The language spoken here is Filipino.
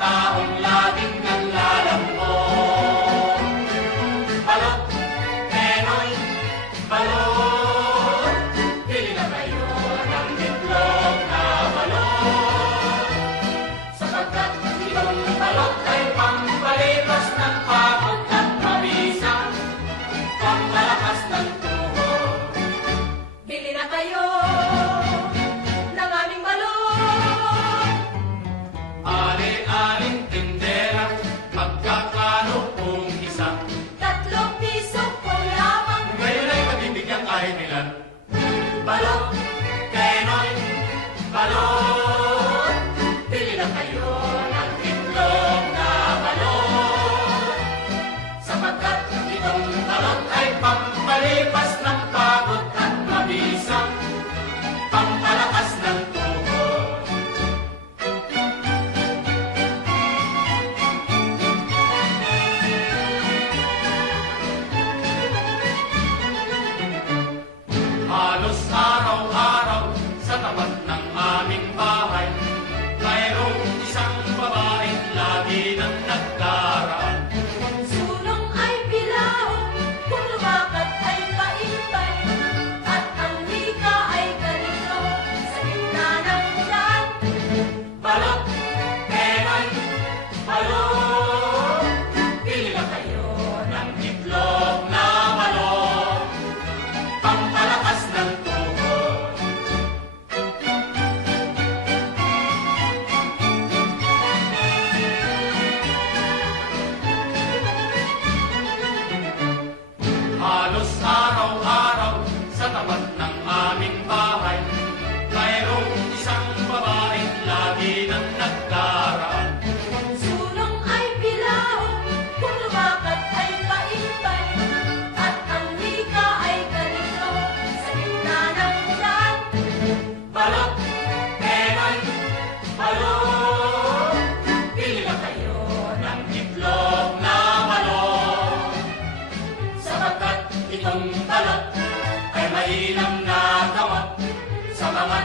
taong laging naglalambot. Balot, Penoy, balot, bili na kayo ng itlog na balot. Sapagkat itong balot ay pampalipas ng pagod at mabisang, pampalakas ng tuhod. Bili na kayo ng aming balot. Ali-aling tindera, magkakano kung isa? 3 piso po lamang. Ngayon ay mabibigyan kahit ilan. Balot, Penoy, balot, bili na kayo ng itlog na balot. Sapagkat itong balot ay pampalipas ng pagod at mabisang, pampalakas ng tuhod. Halos araw-araw sa tapat ng aming bahay, mayroong isang babaeng lagi nang nagdaraan. Sulong ay bilao, kung lumakad ay paimbay, at ang wika ay ganito sa gitna ng daan. Balot, Penoy, balot, bili na kayo ng itlog na balot, pampalakas ng tuhod. Halos araw-araw sa tapat ng aming bahay, mayroong isang babaeng lagi nang nagdaraan. Sulong ay bilao, kung lumakad ay paimbay, at ang wika ay ganito sa gitna ng daan. Balot, Penoy, balot, bili na kayo ng itlog na balot. Sapagkat itong balot ay mainam na gamot sa mga